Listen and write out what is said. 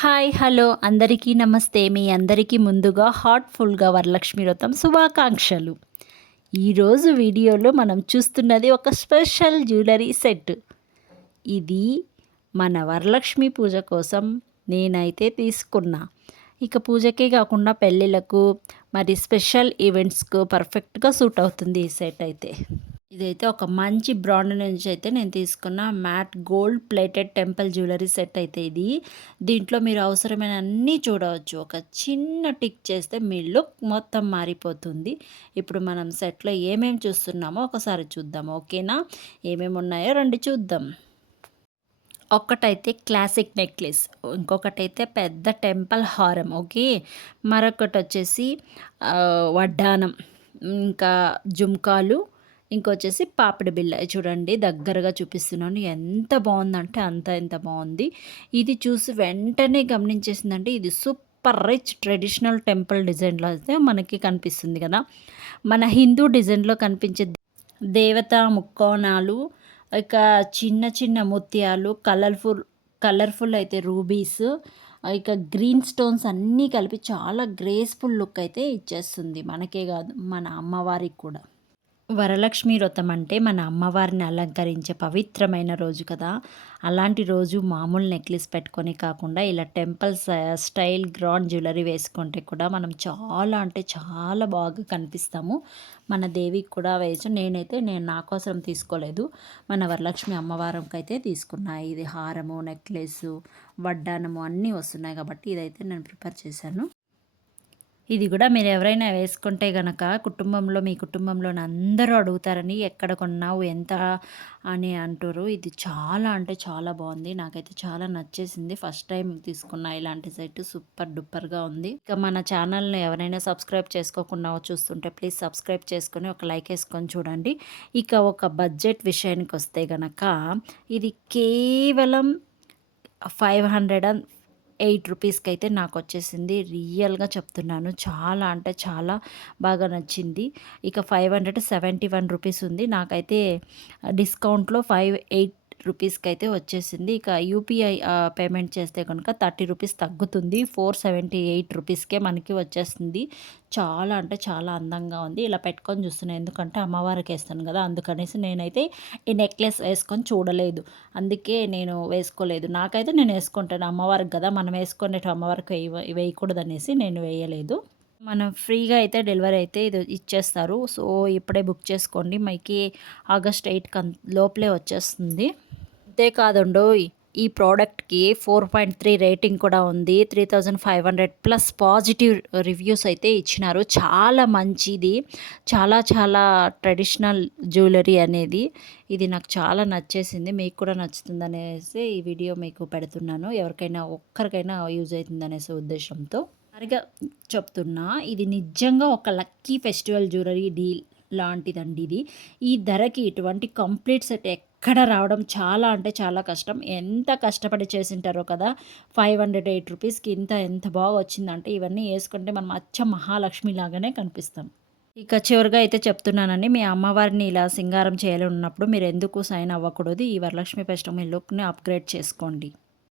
Hi hello. అందరికీ నమస్తే. మీ అందరికీ ముందుగా హార్ట్ఫుల్గా వరలక్ష్మి వ్రతం శుభాకాంక్షలు. ఈరోజు వీడియోలో మనం చూస్తున్నది ఒక స్పెషల్ జ్యువెలరీ సెట్. ఇది మన వరలక్ష్మి పూజ కోసం నేనైతే తీసుకున్నా. ఇక పూజకే కాకుండా పెళ్ళిళ్ళకు మరి స్పెషల్ ఈవెంట్స్కు పర్ఫెక్ట్గా సూట్ అవుతుంది ఈ సెట్ అయితే. ఇదైతే ఒక మంచి బ్రాండ్ నుంచి అయితే నేను తీసుకున్న matte gold plated temple jewellery set అయితే ఇది. దీంట్లో మీరు అవసరమైన అన్నీ చూడవచ్చు. ఒక చిన్న టిక్ చేస్తే మీ లుక్ మొత్తం మారిపోతుంది. ఇప్పుడు మనం సెట్లో ఏమేమి చూస్తున్నామో ఒకసారి చూద్దాం ఓకేనా? ఏమేమి ఉన్నాయో రండి చూద్దాం. ఒక్కటైతే క్లాసిక్ నెక్లెస్ ఇంకొకటైతే పెద్ద టెంపుల్ హారం ఓకే? మరొకటి వచ్చేసి వడ్డానం ఇంకా జుమ్కాలు ఇంకొచ్చేసి పాపిడి బిళ్ళ. చూడండి దగ్గరగా చూపిస్తున్నాను. ఎంత బాగుందంటే అంత ఎంత బాగుంది. ఇది చూసి వెంటనే గమనించేసిందంటే ఇది సూపర్ రిచ్ ట్రెడిషనల్ టెంపుల్ డిజైన్లో అయితే మనకి కనిపిస్తుంది కదా. మన హిందూ డిజైన్లో కనిపించే దేవత ముక్కోణాలు ఇక చిన్న చిన్న ముత్యాలు కలర్ఫుల్ కలర్ఫుల్ అయితే రూబీస్ ఇక గ్రీన్ స్టోన్స్ అన్నీ కలిపి చాలా గ్రేస్ఫుల్ లుక్ అయితే ఇచ్చేస్తుంది. మనకే కాదు మన అమ్మవారికి కూడా. వరలక్ష్మి వ్రతం అంటే మన అమ్మవారిని అలంకరించే పవిత్రమైన రోజు కదా. అలాంటి రోజు మామూలు నెక్లెస్ పెట్టుకొని కాకుండా ఇలా టెంపుల్ స్టైల్ గ్రాండ్ జ్యువెలరీ వేసుకుంటే కూడా మనం చాలా అంటే చాలా బాగా కనిపిస్తాము. మన దేవికి కూడా వేయచ్చు. నేనైతే నేను నా కోసం తీసుకోలేదు. మన వరలక్ష్మి అమ్మవారికి అయితే తీసుకున్నా. ఇది హారము నెక్లెస్ వడ్డానము అన్నీ వస్తున్నాయి కాబట్టి ఇదైతే నేను ప్రిపేర్ చేశాను. ఇది కూడా మీరు ఎవరైనా వేసుకుంటే గనక కుటుంబంలో మీ కుటుంబంలోని అందరూ అడుగుతారని ఎక్కడ కొన్నావు ఎంత అని అంటారు. ఇది చాలా అంటే చాలా బాగుంది. నాకైతే చాలా నచ్చేసింది. ఫస్ట్ టైం తీసుకున్న ఇలాంటి సెట్ సూపర్ డూపర్గా ఉంది. ఇక మన ఛానల్ని ఎవరైనా సబ్స్క్రైబ్ చేసుకోకుండా చూస్తుంటే ప్లీజ్ సబ్స్క్రైబ్ చేసుకొని ఒక లైక్ వేసుకొని చూడండి. ఇక ఒక బడ్జెట్ విషయానికి వస్తే గనక ఇది కేవలం ఫైవ్ హండ్రెడ్ అండ్ ఎయిట్ రూపీస్కి అయితే నాకు వచ్చేసింది రియల్గా చెప్తున్నాను. చాలా అంటే చాలా బాగా నచ్చింది. ఇక five hundred seventy one rupees ఉంది. నాకైతే డిస్కౌంట్లో ఫైవ్ ఎయిట్ రూపీస్కి అయితే వచ్చేసింది. ఇక యూపీఐ పేమెంట్ చేస్తే కనుక థర్టీ రూపీస్ తగ్గుతుంది. ఫోర్ సెవెంటీ ఎయిట్ రూపీస్కే మనకి వచ్చేస్తుంది. చాలా అంటే చాలా అందంగా ఉంది. ఇలా పెట్టుకొని చూస్తున్నాను ఎందుకంటే అమ్మవారికి వేస్తాను కదా. అందుకనేసి నేనైతే ఈ నెక్లెస్ వేసుకొని చూడలేదు. అందుకే నేను వేసుకోలేదు. నాకైతే నేను వేసుకుంటాను. అమ్మవారికి కదా. మనం వేసుకునేటు అమ్మవారికి వేయ వేయకూడదు అనేసి నేను వేయలేదు. మనం ఫ్రీగా అయితే డెలివరీ అయితే ఇది ఇచ్చేస్తారు. సో ఇప్పుడే బుక్ చేసుకోండి. మనకి ఆగస్ట్ ఎయిట్ కన్ లోపలే వచ్చేస్తుంది. అంతేకాదండు ఈ ప్రోడక్ట్కి ఫోర్ పాయింట్ త్రీ రేటింగ్ కూడా ఉంది. Three thousand five hundred plus positive reviews అయితే ఇచ్చినారు. చాలా మంచిది. చాలా చాలా ట్రెడిషనల్ జ్యువెలరీ అనేది. ఇది నాకు చాలా నచ్చేసింది. మీకు కూడా నచ్చుతుంది అనేసి ఈ వీడియో మీకు పెడుతున్నాను. ఎవరికైనా ఒక్కరికైనా యూజ్ అవుతుంది అనేసి ఉద్దేశంతో. సరిగా చెప్తున్నా ఇది నిజంగా ఒక లక్కీ ఫెస్టివల్ జ్యువెలరీ డీల్. లాంటిదండి ఇది. ఈ ధరకి ఇటువంటి కంప్లీట్ సెట్ ఎక్కడ రావడం చాలా అంటే చాలా కష్టం. ఎంత కష్టపడి చేసింటారో కదా ఫైవ్ హండ్రెడ్ ఎయిట్ రూపీస్కి ఇంత ఎంత బాగా వచ్చిందంటే ఇవన్నీ వేసుకుంటే మనం అచ్చ మహాలక్ష్మి లాగానే కనిపిస్తాం. ఇక చివరిగా అయితే చెప్తున్నానండి మీ అమ్మవారిని ఇలా సింగారం చేయాలన్నప్పుడు మీరు ఎందుకు సైన్ అవ్వకూడదు? ఈ వరలక్ష్మి ఫెస్టివల్ లుక్ని అప్గ్రేడ్ చేసుకోండి.